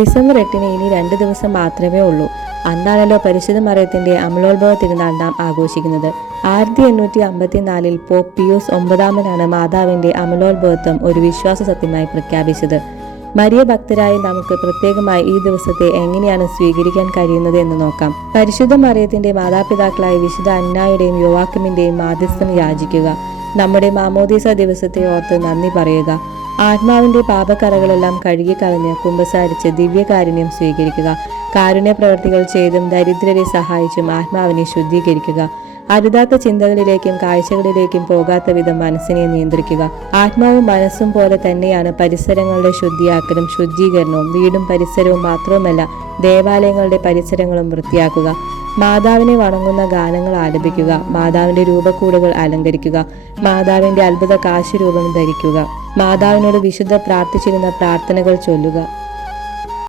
December എട്ടിന് ഇനി രണ്ട് ദിവസം മാത്രമേ ഉള്ളൂ. അന്നാണല്ലോ പരിശുദ്ധ മറിയത്തിന്റെ അമലോത്ഭവ തിരുനാൾ നാം ആഘോഷിക്കുന്നത്. ആയിരത്തി എണ്ണൂറ്റി അമ്പത്തിനാലിൽ പോപ്പ് പിയൂസ് ഒമ്പതാമനാണ് മാതാവിന്റെ അമലോത്ഭവത്വം ഒരു വിശ്വാസ സത്യമായി പ്രഖ്യാപിച്ചത്. മരിയ ഭക്തരായ നമുക്ക് പ്രത്യേകമായി ഈ ദിവസത്തെ എങ്ങനെയാണ് സ്വീകരിക്കാൻ കഴിയുന്നത് എന്ന് നോക്കാം. പരിശുദ്ധ മറിയത്തിന്റെ മാതാപിതാക്കളായ വിശുദ്ധ അന്നായുടെയും യുവാക്കമിന്റെയും മാധ്യസ്ഥം യാചിക്കുക. നമ്മുടെ മാമോദീസ ദിവസത്തെ ഓർത്ത് നന്ദി പറയുക. ആത്മാവിന്റെ പാപക്കറകളെല്ലാം കഴുകിക്കളഞ്ഞ് കുമ്പസാരിച്ച് ദിവ്യകാരുണ്യം സ്വീകരിക്കുക. കാരുണ്യ പ്രവർത്തികൾ ചെയ്തും ദരിദ്രരെ സഹായിച്ചും ആത്മാവിനെ ശുദ്ധീകരിക്കുക. അരുതാത്ത ചിന്തകളിലേക്കും കാഴ്ചകളിലേക്കും പോകാത്ത വിധം മനസ്സിനെ നിയന്ത്രിക്കുക. ആത്മാവും മനസ്സും പോലെ തന്നെയാണ് പരിസരങ്ങളുടെ ശുദ്ധിയാക്കലും ശുദ്ധീകരണവും. വീടും പരിസരവും മാത്രവുമല്ല ദേവാലയങ്ങളുടെ പരിസരങ്ങളും വൃത്തിയാക്കുക. മാതാവിനെ വണങ്ങുന്ന ഗാനങ്ങൾ ആലപിക്കുക മാതാവിന്റെ രൂപക്കൂടുകൾ അലങ്കരിക്കുക മാതാവിന്റെ അത്ഭുത കാശുരൂപം ധരിക്കുക മാതാവിനോട് വിശുദ്ധ പ്രാർത്ഥിച്ചിരുന്ന പ്രാർത്ഥനകൾ ചൊല്ലുക.